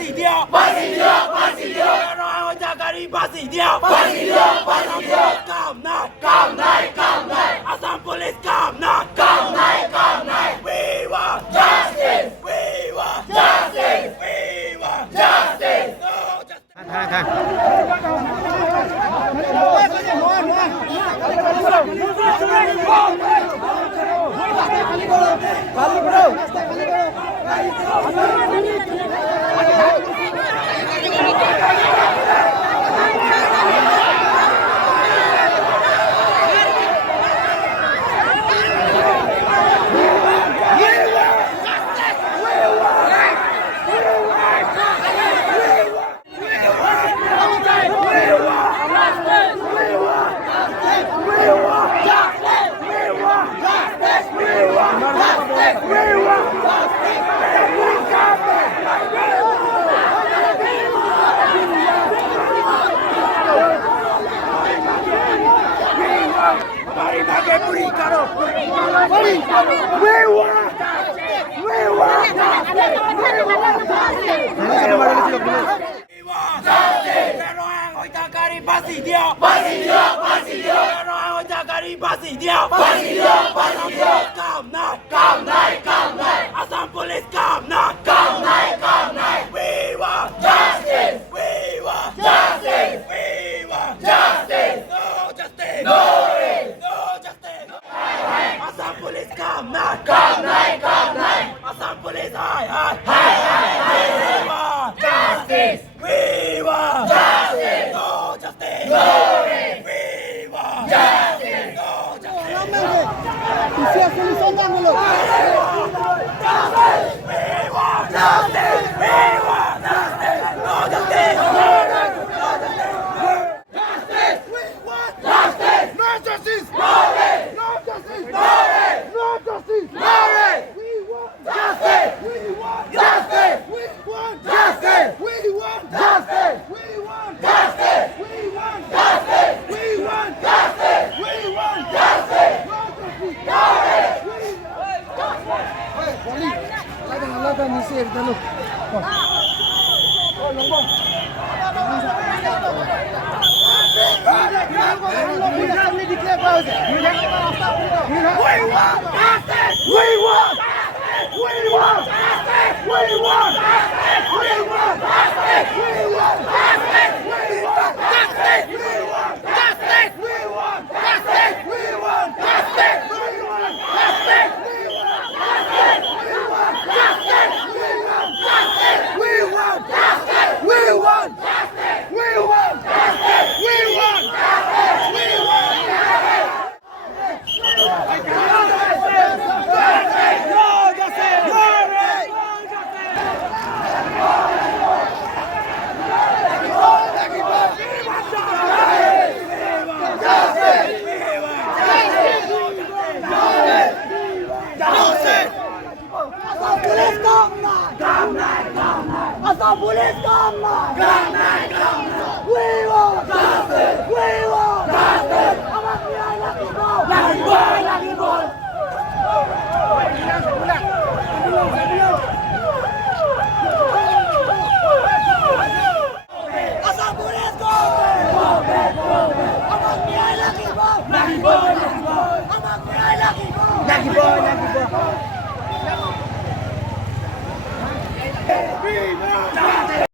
Basilio, Ronghang Jagari Basilio, come now, Assam police come now, we want justice, we want justice, we want justice, no justice. Come now, Assam police come now, we want justice, we want justice, we want justice, no justice, no justice. Assam police come now, Assam police we want justice, we want justice, no justice, we want justice, no justice. Ici a solution dámelo. Lagi boy. Viva!